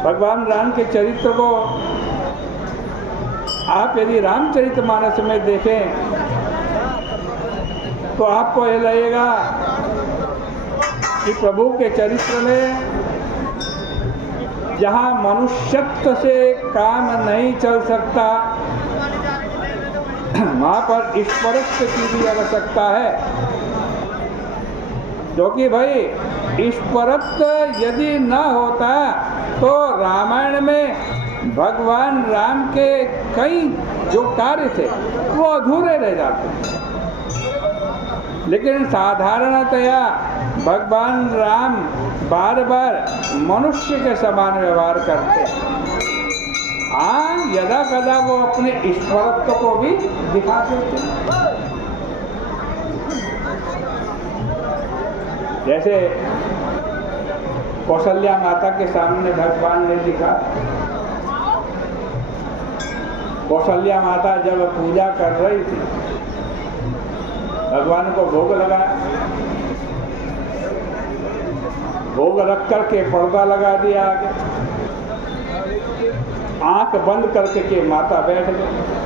भगवान राम के चरित्र को आप यदि रामचरितमानस में देखें तो आपको यह लगेगा कि प्रभु के चरित्र में जहाँ मनुष्यत्व से काम नहीं चल सकता, वहाँ पर ईश्वरत्व की भी आवश्यकता है। क्योंकि भाई ईश्वरत्व यदि न होता तो रामायण में भगवान राम के कई जो कार्य थे वो अधूरे रह जाते। लेकिन साधारणतया भगवान राम बार बार मनुष्य के समान व्यवहार करते। हाँ, यदा कदा वो अपने ईश्वरत्व को भी दिखा देते। जैसे कौशल्या माता के सामने भगवान ने दिखा। कौशल्या माता जब पूजा कर रही थी, भगवान को भोग लगाया, भोग रख करके पर्दा लगा दिया आगे, आंख बंद करके के माता बैठ गई।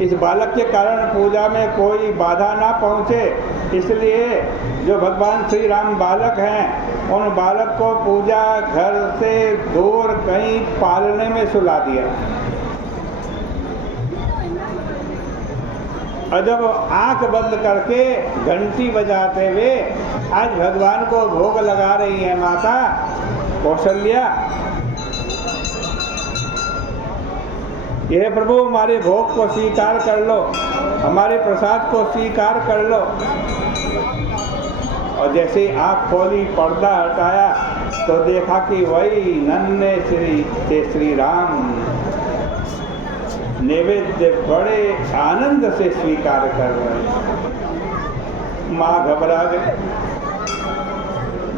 इस बालक के कारण पूजा में कोई बाधा ना पहुंचे, इसलिए जो भगवान श्री राम बालक हैं उन बालक को पूजा घर से दूर कहीं पालने में सुला दिया। और जब आंख बंद करके घंटी बजाते हुए आज भगवान को भोग लगा रही है माता कौशल्या, यह प्रभु हमारे भोग को स्वीकार कर लो, हमारे प्रसाद को स्वीकार कर लो। और जैसे आँख खोली, पर्दा हटाया तो देखा कि वही नन्हे श्री राम नैवेद्य बड़े आनंद से स्वीकार कर रहे। माँ घबरा गई,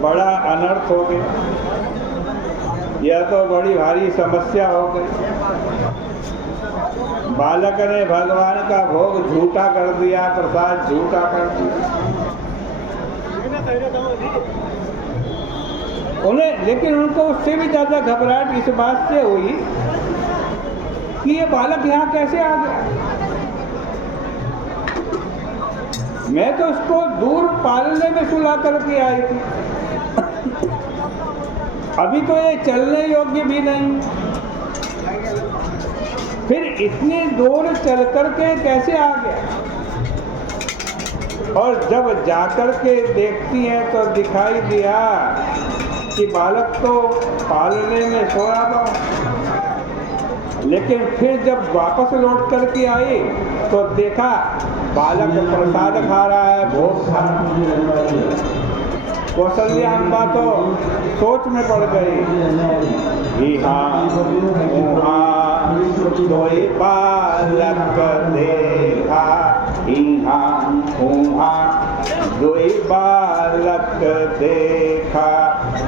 बड़ा अनर्थ हो गया, यह तो बड़ी भारी समस्या हो गई। बालक ने भगवान का भोग झूठा कर दिया, प्रसाद झूठा कर दिया उन्हें। लेकिन उनको उससे भी ज्यादा घबराहट इस बात से हुई कि ये बालक यहाँ कैसे आ गया। मैं तो उसको दूर पालने में सुला करके आई थी, अभी तो ये चलने योग्य भी नहीं, फिर इतनी दूर चल करके कैसे आ गया। और जब जाकर के देखती हैं तो दिखाई दिया कि बालक तो पालने में सोया था। लेकिन फिर जब वापस लौट करके आई तो देखा बालक प्रसाद खा रहा है, भोग खा रहा है। कौशल्या अम्बा तो सोच में पड़ गई। दोई बालक देखा, दोई बालक देखा,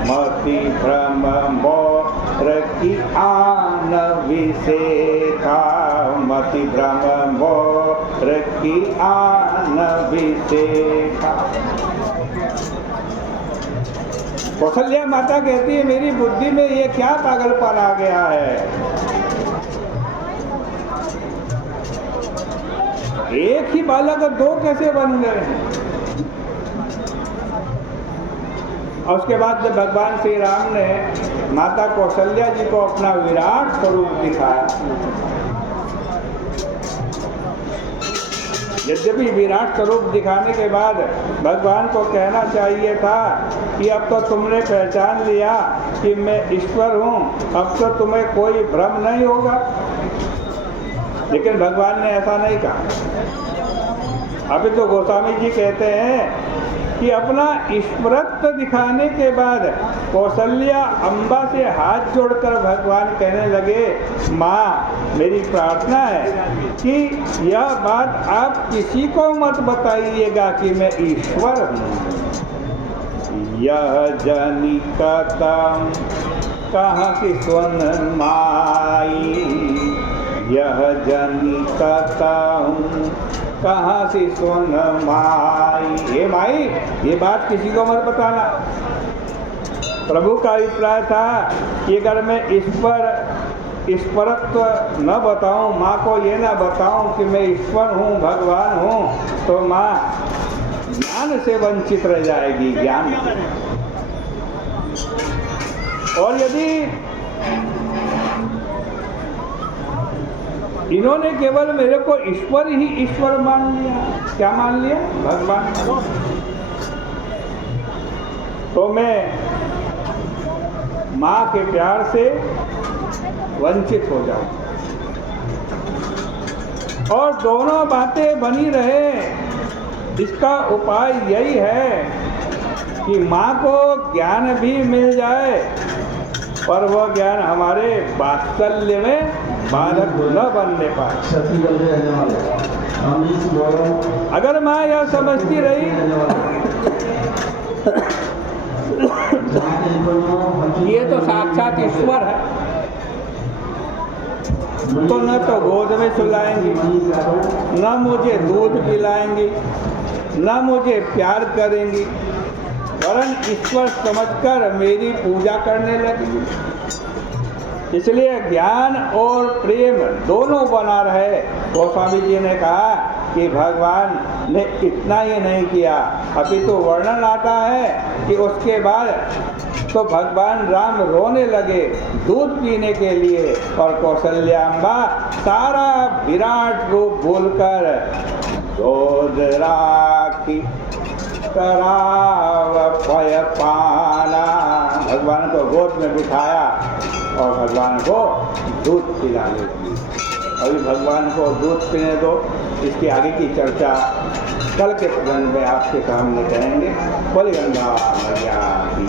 मति भ्रम मोर की आन विसेखा, मति भ्रम मोर की आन विसेखा। कौशल्या माता कहती है मेरी बुद्धि में ये क्या पागलपन आ गया है। एक ही बालक दो कैसे बन गए। और उसके बाद जब भगवान श्री राम ने माता कौशल्या जी को अपना विराट स्वरूप दिखाया, यद्यपि विराट स्वरूप दिखाने के बाद भगवान को कहना चाहिए था कि अब तो तुमने पहचान लिया कि मैं ईश्वर हूँ, अब तो तुम्हें कोई भ्रम नहीं होगा। लेकिन भगवान ने ऐसा नहीं कहा। अभी तो गोस्वामी जी कहते हैं कि अपना ईश्वरत्व दिखाने के बाद कौशल्या अम्बा से हाथ जोड़कर भगवान कहने लगे, माँ मेरी प्रार्थना है कि यह बात आप किसी को मत बताइएगा कि मैं ईश्वर हूँ। यह जनी कतम कहाँ की सुन माई, यह जनी कतम कहाँ से सुन माई। हे माई, ये बात किसी को मत बताना। प्रभु का अभिप्राय था कि अगर मैं ईश्वरत्व न बताऊं, माँ को ये ना बताऊं कि मैं ईश्वर हूँ, भगवान हूँ, तो माँ ज्ञान से वंचित रह जाएगी, ज्ञान। और यदि इन्होंने केवल मेरे को ईश्वर ही ईश्वर मान लिया, क्या मान लिया? भगवान, तो मैं माँ के प्यार से वंचित हो जाऊं। और दोनों बातें बनी रहे, इसका उपाय यही है कि माँ को ज्ञान भी मिल जाए, पर वह ज्ञान हमारे वात्सल्य में बाधक न बनने पाए। अगर माँ यह समझती रही ये तो साक्षात ईश्वर है, तो न तो गोद में सुलाएंगी, न मुझे दूध पिलाएंगी, न मुझे प्यार करेंगी, वरन ईश्वर समझकर मेरी पूजा करने लगी। इसलिए ज्ञान और प्रेम दोनों बना रहे। गोस्वामी जी ने कहा कि भगवान ने इतना ही नहीं किया, अभी तो वर्णन आता है कि उसके बाद तो भगवान राम रोने लगे दूध पीने के लिए, और कौशल्याम्बा सारा विराट रूप बोलकर दूध राखी कराव पय पाना, भगवान को गोद में बिठाया और भगवान को दूध पिलाने लगी। अभी भगवान को दूध पीने दो, इसकी आगे की चर्चा कल के प्रसंग में आपके सामने करेंगे। बोले गंगा मैया की